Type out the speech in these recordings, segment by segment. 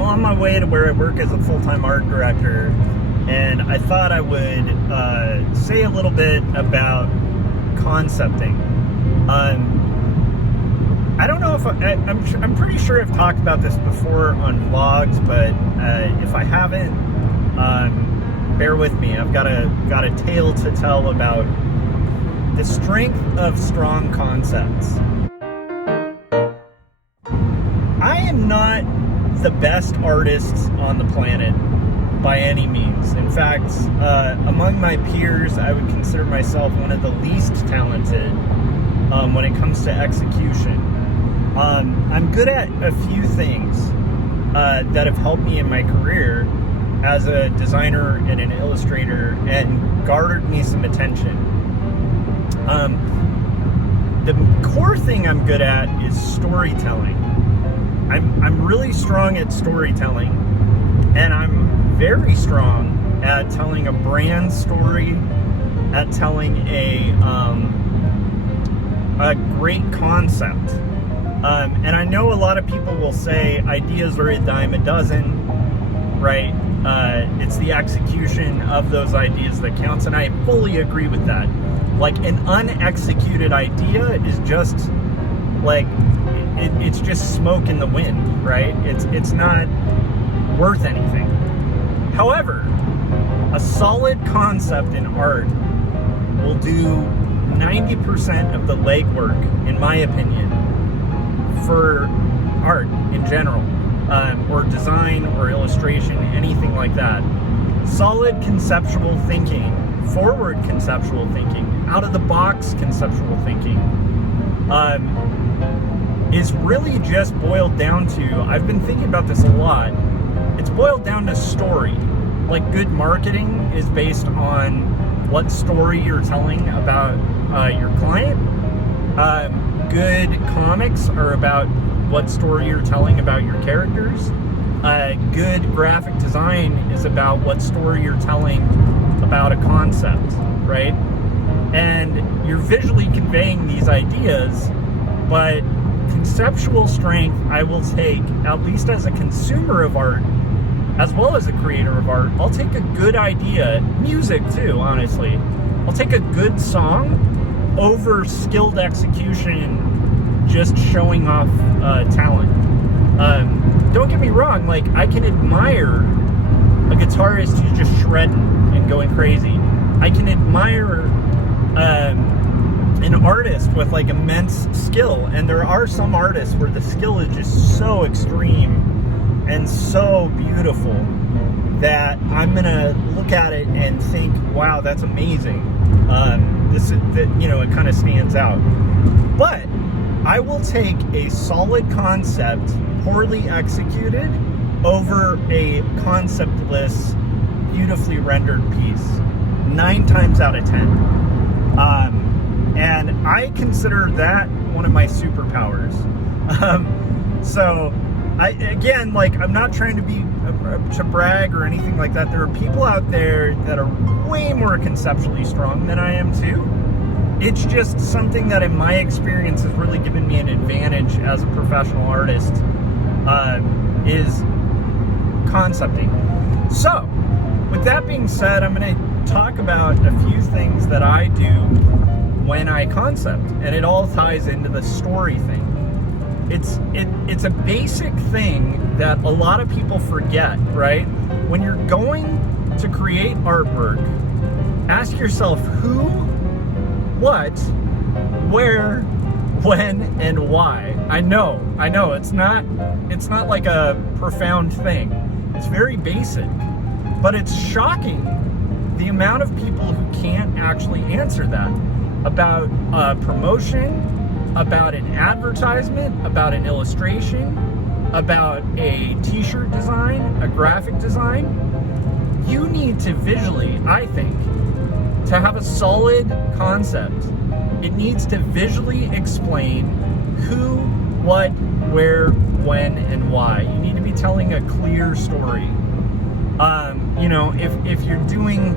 I'm on my way to where I work as a full-time art director, and I thought I would say a little bit about concepting. I don't know if I'm pretty sure I've talked about this before on vlogs, but if I haven't, bear with me. I've got a tale to tell about the strength of strong concepts. I am not the best artist on the planet by any means. In fact, among my peers, I would consider myself one of the least talented when it comes to execution. I'm good at a few things that have helped me in my career as a designer and an illustrator and garnered me some attention. The core thing I'm good at is storytelling. I'm really strong at storytelling, and I'm very strong at telling a brand story, at telling a great concept. And I know a lot of people will say ideas are a dime a dozen, right? It's the execution of those ideas that counts, and I fully agree with that. Like, an unexecuted idea is just like, it's just smoke in the wind, right? It's not worth anything. However, a solid concept in art will do 90% of the legwork, in my opinion, for art in general, or design or illustration, anything like that. Solid conceptual thinking, forward conceptual thinking, out of the box conceptual thinking, is really just boiled down to, I've been thinking about this a lot, it's boiled down to story. Like, good marketing is based on what story you're telling about your client. Good comics are about what story you're telling about your characters. Good graphic design is about what story you're telling about a concept, right? And you're visually conveying these ideas, but conceptual strength, I will take, at least as a consumer of art, as well as a creator of art, I'll take a good idea, music too, honestly. I'll take a good song over skilled execution, just showing off talent. Don't get me wrong, like, I can admire a guitarist who's just shredding and going crazy. I can admire an artist with like immense skill, and there are some artists where the skill is just so extreme and so beautiful that I'm gonna look at it and think, wow, that's amazing. This is that, you know, it kind of stands out. But I will take a solid concept, poorly executed, over a conceptless, beautifully rendered piece 9 times out of 10. And I consider that one of my superpowers. So again, like, I'm not trying to brag or anything like that. There are people out there that are way more conceptually strong than I am too. It's just something that, in my experience, has really given me an advantage as a professional artist, is concepting. So, with that being said, I'm going to talk about a few things that I do when I concept, and it all ties into the story thing. It's a basic thing that a lot of people forget, right? When you're going to create artwork, ask yourself who, what, where, when, and why. I know, it's not like a profound thing. It's very basic, but it's shocking the amount of people who can't actually answer that about promotion, about an advertisement, about an illustration, about a t-shirt design, a graphic design. You need to visually, I think, to have a solid concept, it needs to visually explain who, what, where, when, and why. You need to be telling a clear story. You know, if you're doing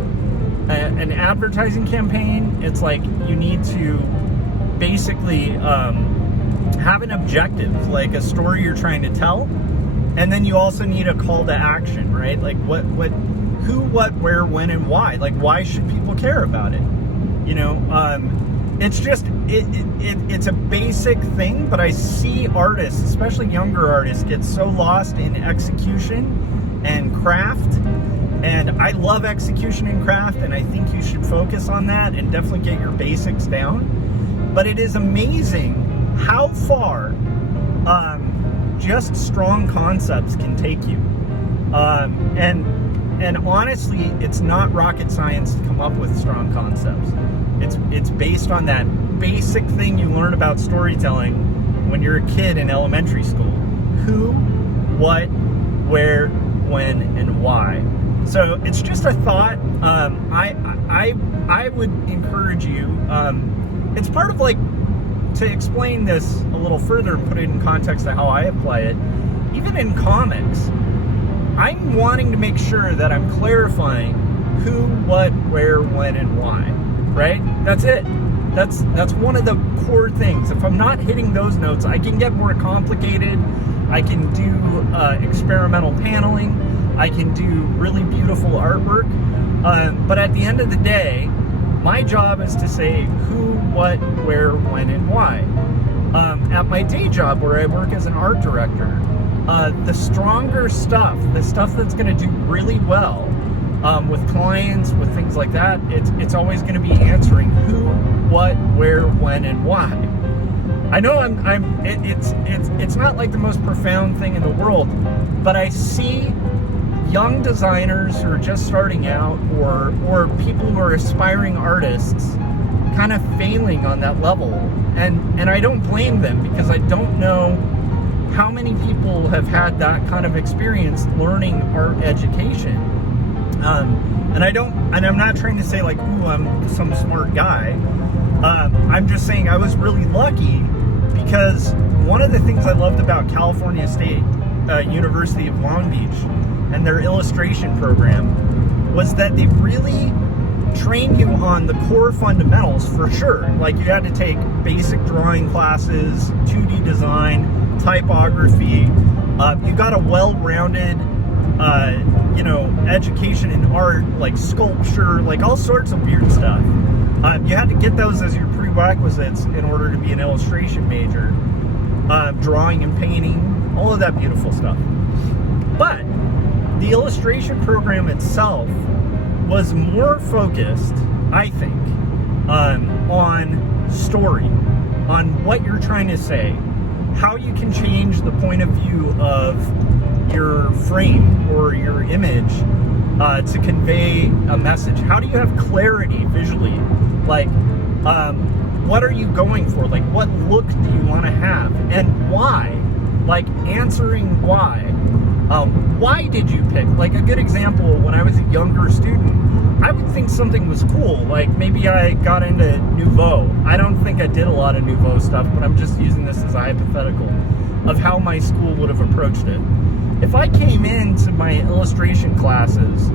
an advertising campaign, it's like you need to basically have an objective, like a story you're trying to tell, And then you also need a call to action, right? Like who, what, where, when, and why. Like, why should people care about it? You know, it's just, it's a basic thing, but I see artists, especially younger artists, get so lost in execution and craft. And I love execution and craft, and I think you should focus on that and definitely get your basics down. But it is amazing how far just strong concepts can take you. And honestly, it's not rocket science to come up with strong concepts. It's based on that basic thing you learn about storytelling when you're a kid in elementary school. Who, what, where, when, and why. So it's just a thought. I would encourage you. It's part of, like, to explain this a little further and put it in context of how I apply it. Even in comics, I'm wanting to make sure that I'm clarifying who, what, where, when, and why. Right? That's it. That's one of the core things. If I'm not hitting those notes, I can get more complicated. I can do experimental paneling. I can do really beautiful artwork. But at the end of the day, my job is to say who, what, where, when, and why. At my day job, where I work as an art director, the stronger stuff, the stuff that's going to do really well with clients, with things like that, it's always going to be answering who, what, where, when, and why. I know it's not like the most profound thing in the world, but I see young designers who are just starting out, or people who are aspiring artists, kind of failing on that level, and I don't blame them, because I don't know how many people have had that kind of experience learning art education. And I'm not trying to say like, ooh, I'm some smart guy. I'm just saying I was really lucky, because one of the things I loved about California State University of Long Beach and their illustration program was that they really trained you on the core fundamentals, for sure. Like, you had to take basic drawing classes, 2D design, typography. You got a well-rounded education in art, like sculpture, like all sorts of weird stuff. You had to get those as your prerequisites in order to be an illustration major. Drawing and painting, all of that beautiful stuff. But the illustration program itself was more focused, I think, on story, on what you're trying to say, how you can change the point of view of your frame or your image to convey a message. How do you have clarity visually? Like, what are you going for? Like, what look do you want to have? And why? Like, answering why. Why did you pick? Like, a good example, when I was a younger student, I would think something was cool. Like, maybe I got into Nouveau. I don't think I did a lot of Nouveau stuff, but I'm just using this as a hypothetical of how my school would have approached it. If I came into my illustration classes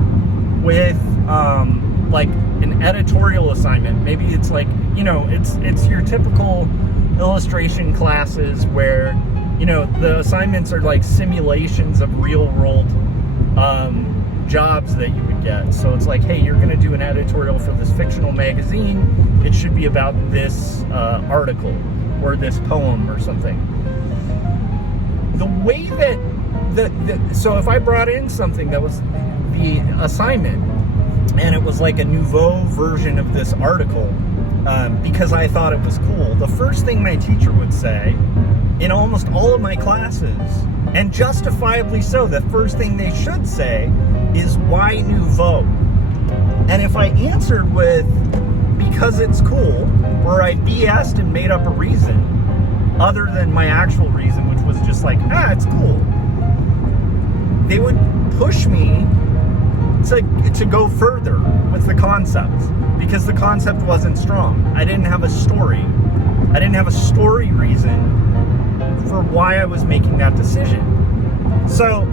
with like an editorial assignment, maybe it's like, it's your typical illustration classes where, the assignments are like simulations of real world jobs that you would get. So it's like, hey, you're going to do an editorial for this fictional magazine. It should be about this article or this poem or something. The way that so if I brought in something that was the assignment, and it was like a Nouveau version of this article, because I thought it was cool, the first thing my teacher would say in almost all of my classes, and justifiably so, the first thing they should say is, why Nouveau? And if I answered with, because it's cool, or I BS'd and made up a reason other than my actual reason, which was just like, it's cool, they would push me to go further with the concept, because the concept wasn't strong. I didn't have a story. I didn't have a story reason for why I was making that decision. So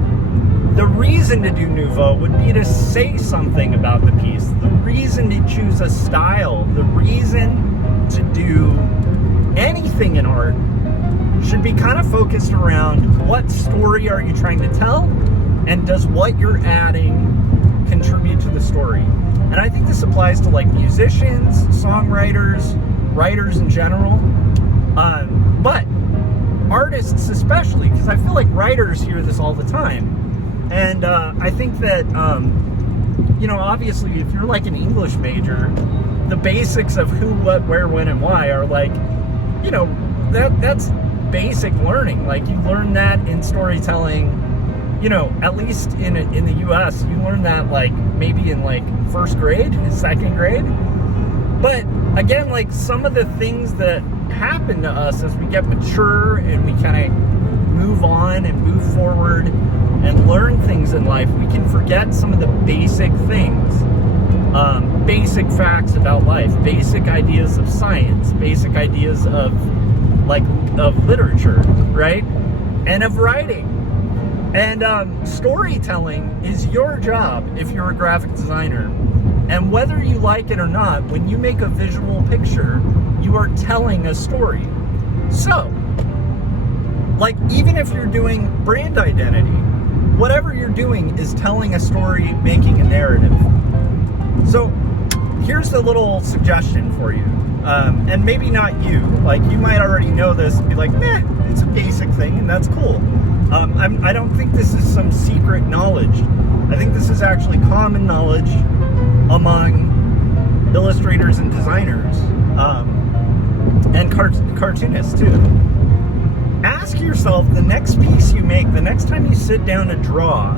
the reason to do Nouveau would be to say something about the piece. The reason to choose a style, the reason to do anything in art should be kind of focused around what story are you trying to tell, and does what you're adding contribute to the story. And I think this applies to like musicians, songwriters, writers in general, but artists especially, because I feel like writers hear this all the time. And I think that obviously if you're like an English major, the basics of who, what, where, when, and why are like, that's basic learning. Like you learn that in storytelling, at least in the US, you learn that like maybe in like first grade, second grade. But again, like some of the things that happen to us as we get mature and we kind of move on and move forward and learn things in life, we can forget some of the basic things, basic facts about life, basic ideas of science, basic ideas of literature, right? And of writing. And storytelling is your job if you're a graphic designer. And whether you like it or not, when you make a visual picture, you are telling a story. So, like even if you're doing brand identity, whatever you're doing is telling a story, making a narrative. So here's a little suggestion for you. And maybe not you, like you might already know this and be like, meh, it's a basic thing and that's cool. I don't think this is some secret knowledge. I think this is actually common knowledge among illustrators and designers, and cartoonists too. Ask yourself the next piece you make, the next time you sit down to draw,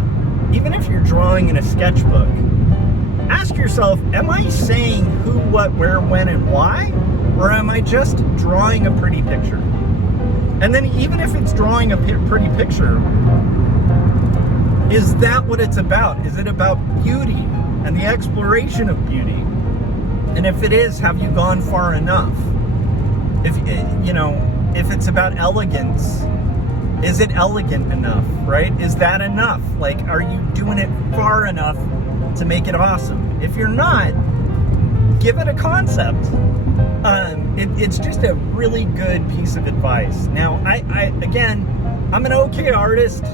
even if you're drawing in a sketchbook, ask yourself, am I saying who, what, where, when, and why? Or am I just drawing a pretty picture? And then even if it's drawing a pretty picture, is that what it's about? Is it about beauty and the exploration of beauty? And if it is, have you gone far enough? If it's about elegance, is it elegant enough, right? Is that enough? Like, are you doing it far enough to make it awesome? If you're not, give it a concept. It's just a really good piece of advice. Now, I'm an okay artist.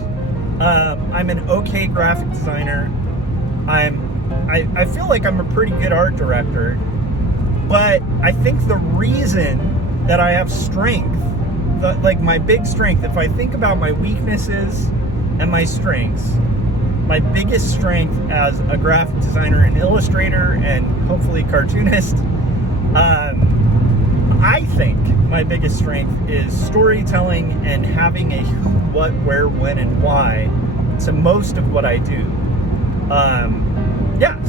I'm an okay graphic designer. I feel like I'm a pretty good art director. But I think the reason that I have strength, like my big strength, if I think about my weaknesses and my strengths, my biggest strength as a graphic designer and illustrator and hopefully cartoonist, I think my biggest strength is storytelling and having a who, what, where, when, and why to most of what I do.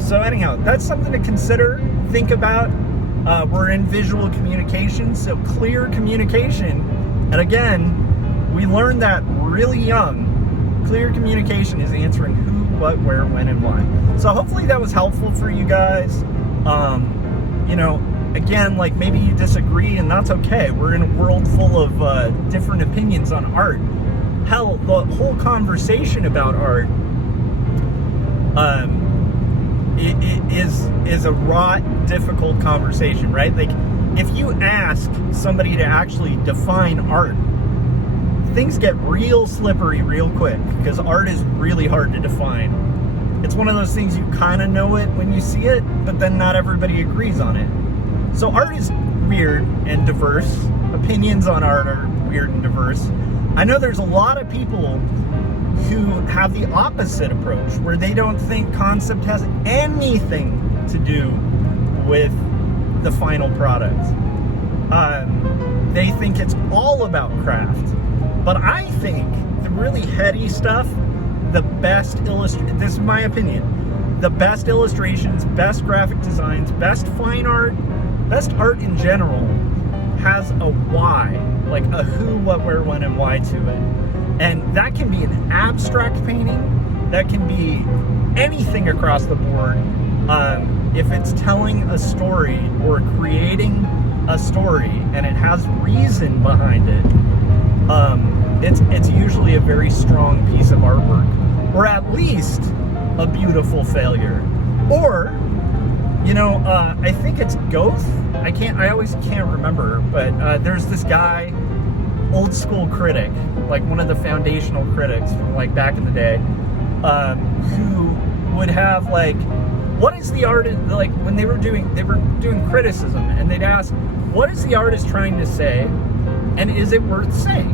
So anyhow, that's something to consider, think about. We're in visual communication, so clear communication. And again, we learned that really young. Clear communication is answering who, what, where, when, and why. So hopefully that was helpful for you guys. Again, like maybe you disagree and that's okay. We're in a world full of different opinions on art. Hell, the whole conversation about art it is a raw, difficult conversation, right? Like if you ask somebody to actually define art, things get real slippery real quick because art is really hard to define. It's one of those things you kind of know it when you see it, but then not everybody agrees on it. So art is weird and diverse. Opinions on art are weird and diverse. I know there's a lot of people who have the opposite approach, where they don't think concept has anything to do with the final product. They think it's all about craft. But I think the really heady stuff, the best this is my opinion, the best illustrations, best graphic designs, best fine art, best art in general has a why, like a who, what, where, when, and why to it. And that can be an abstract painting, that can be anything across the board. If it's telling a story or creating a story and it has reason behind it, it's usually a very strong piece of artwork, or at least a beautiful failure. Or, I think it's Goethe. I always can't remember, but there's this guy, old school critic, like one of the foundational critics from like back in the day, who would have like, what is the artist, like when they were doing criticism, and they'd ask, what is the artist trying to say, and is it worth saying?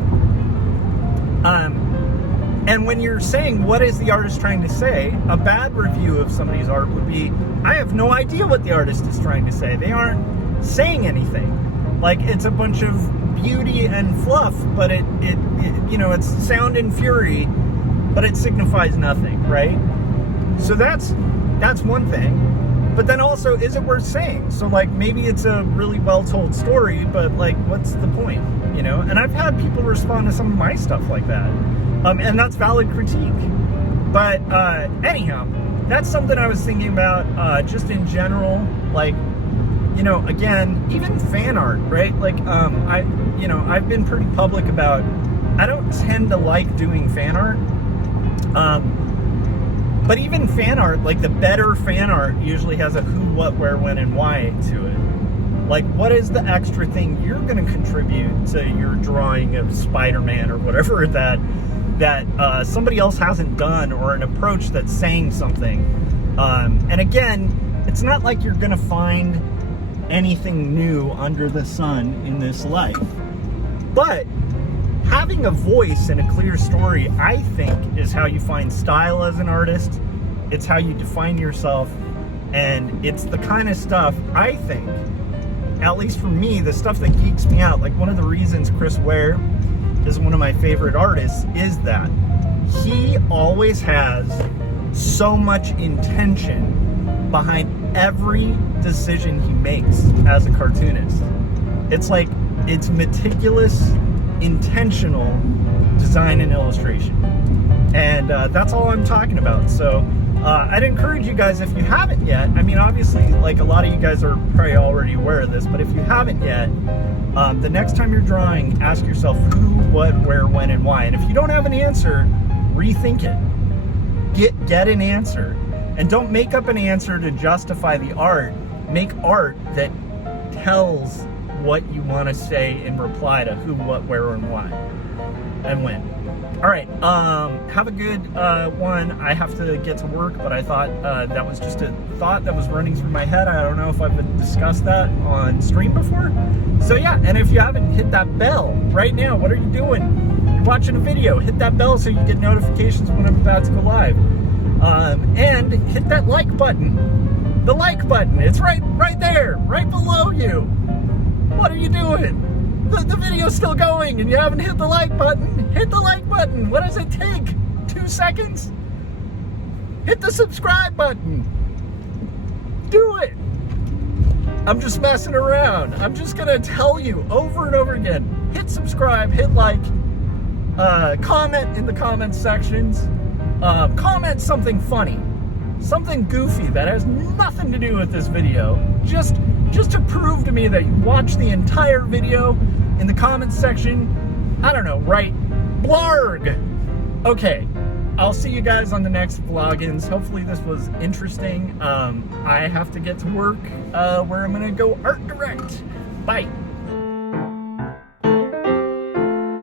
And when you're saying, what is the artist trying to say, a bad review of somebody's art would be, I have no idea what the artist is trying to say. They aren't saying anything. Like, it's a bunch of beauty and fluff, but it you know, it's sound and fury, but it signifies nothing, right? So that's one thing. But then also, is it worth saying? So like, maybe it's a really well told story, but like, what's the point? You know? And I've had people respond to some of my stuff like that. And that's valid critique. But anyhow, that's something I was thinking about just in general. Like, you know, again, even fan art, right? Like, I've been pretty public about, I don't tend to like doing fan art. But even fan art, like the better fan art usually has a who, what, where, when, and why to it. Like, what is the extra thing you're going to contribute to your drawing of Spider-Man or whatever that somebody else hasn't done, or an approach that's saying something. And again, it's not like you're going to find anything new under the sun in this life. But having a voice and a clear story, I think, is how you find style as an artist. It's how you define yourself. And it's the kind of stuff, I think, at least for me, the stuff that geeks me out. Like, one of the reasons Chris Ware is one of my favorite artists is that he always has so much intention behind every decision he makes as a cartoonist. It's like, it's meticulous, intentional design and illustration. And that's all I'm talking about. So I'd encourage you guys, if you haven't yet, I mean, obviously, like, a lot of you guys are probably already aware of this, but if you haven't yet, the next time you're drawing, ask yourself who, what, where, when, and why. And if you don't have an answer, rethink it. Get an answer. And don't make up an answer to justify the art. Make art that tells what you want to say in reply to who, what, where, and why, and when. All right, have a good one. I have to get to work, but I thought that was just a thought that was running through my head. I don't know if I've discussed that on stream before. So yeah, and if you haven't, hit that bell right now. What are you doing? You're watching a video. Hit that bell so you get notifications when I'm about to go live. And hit that like button. The like button. It's right there, right below you. What are you doing? The video's still going and you haven't hit the like button. Hit the like button. What does it take? 2 seconds? Hit the subscribe button. Do it. I'm just messing around. I'm just gonna tell you over and over again. Hit subscribe, hit like, comment in the comment sections. Comment something funny, something goofy that has nothing to do with this video. Just to prove to me that you watched the entire video. In the comments section, I don't know, write blarg. Okay, I'll see you guys on the next vlogins. Hopefully this was interesting. I have to get to work where I'm gonna go art direct. Bye.